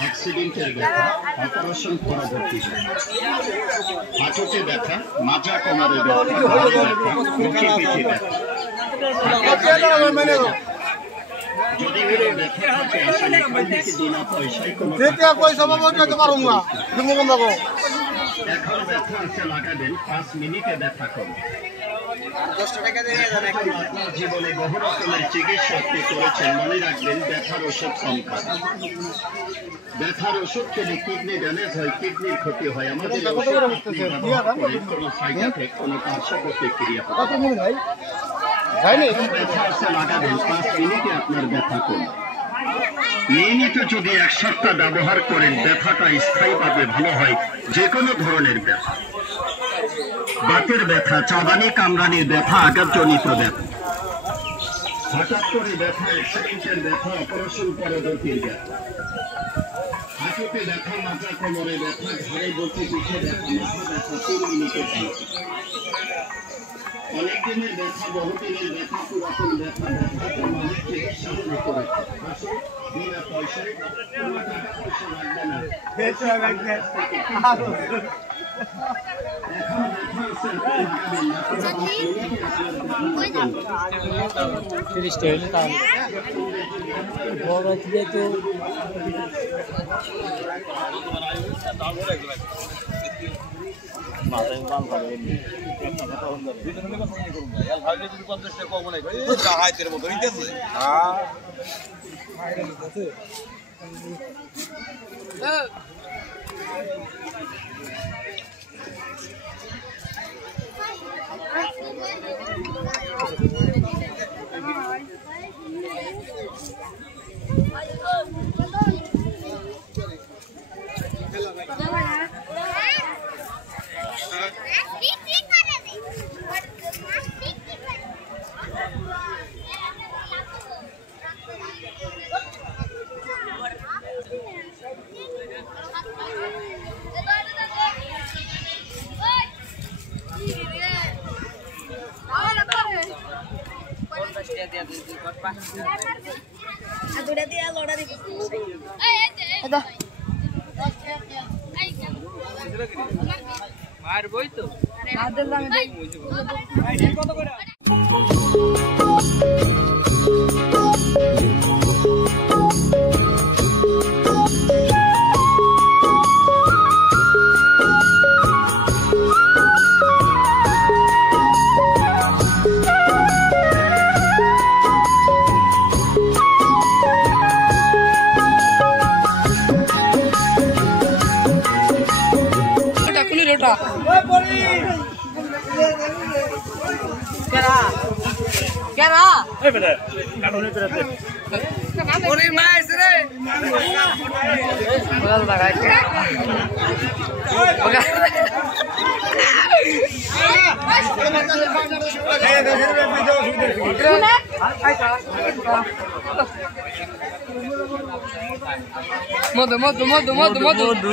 অ্যাক্সিডেন্টের ব্যথা, অপারেশন পরবর্তী হাঁটুতে ব্যথা, মাজা কোমরে ব্যথা, মুখে পিঠে ব্যথা। যদি ব্যথা থাকে বিনা পয়সায় কোনো এখন ব্যথা আছে লাগাবেন 5 মিনিটে ব্যথা কমে। আপনার জীবনে বহু রকমের চিকিৎসা আপনি করেছেন, মনে রাখবেন ব্যথার ওষুধ কম খান। ব্যথার ওষুধ খেলে কিডনি ড্যামেজ হয়, কিডনির ক্ষতি হয়। আমাদের কোনো সাইড এফেক্ট, কোনো পার্শ্ব প্রতিক্রিয়া ব্যথা আছে লাগাবেন 5 মিনিটে আপনার ব্যথা কমে। নিয়মিত যদি 1 সপ্তাহ ব্যবহার করেন ব্যথাটা স্থায়ীভাবে ভালো হয়। যে কোনো ধরনের ব্যথা, বাতের ব্যথা, চাবানি কামড়ানির ব্যথা, আঘাতজনিত ব্যথা, হঠাৎ করে ব্যথা, অ্যাক্সিডেন্টের ব্যথা, অপারেশন পরবর্তীর ব্যথা, হাঁটুতে ব্যথা, মাজা কোমরে ব্যথা, ঘাড়ে বসে পিঠে ব্যথা, মাথা ব্যথা 3 মিনিটে ভালো। অনেক দিনের ব্যথা, বহুদিনের ব্যথা, পুরাতন ব্যথা, ব্যথা মানে চিকিৎসা শুরু করেছে। বিনা পয়সায় কোনো টাকা পয়সা লাগবে না। মার বই তো মধু মধু মধু মধু মধু মধু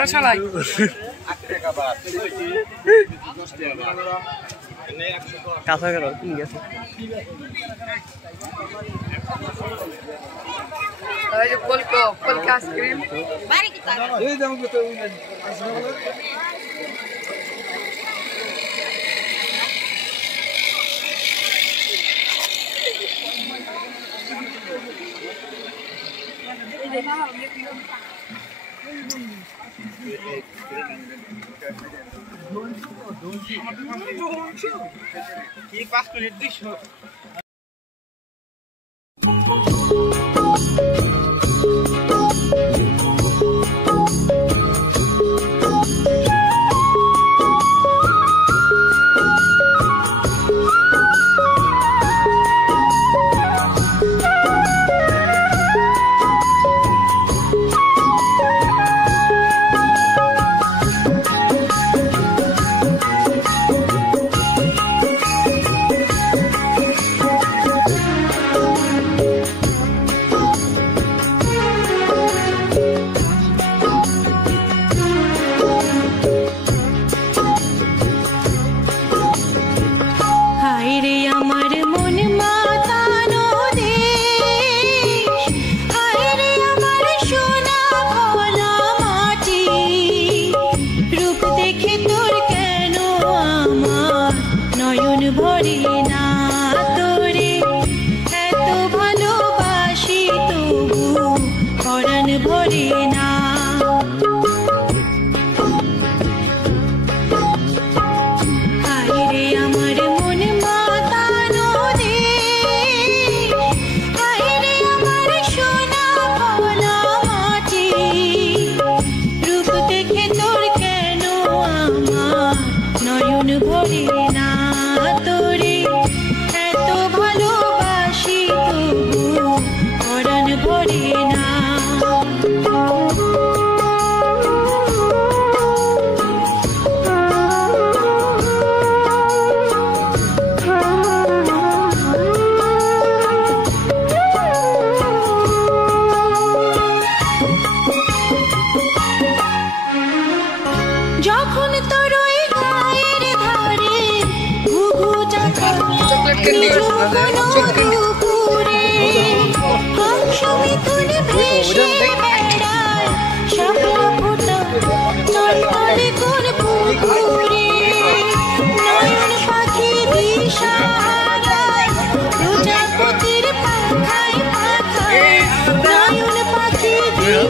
রসালাই কাঁচা গেল কি গেছে এই যে পলকো পলকা আইসক্রিম বাড়ি কি তার এই যে আমাকে তো কি 5 মিনিট দিছ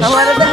हमारे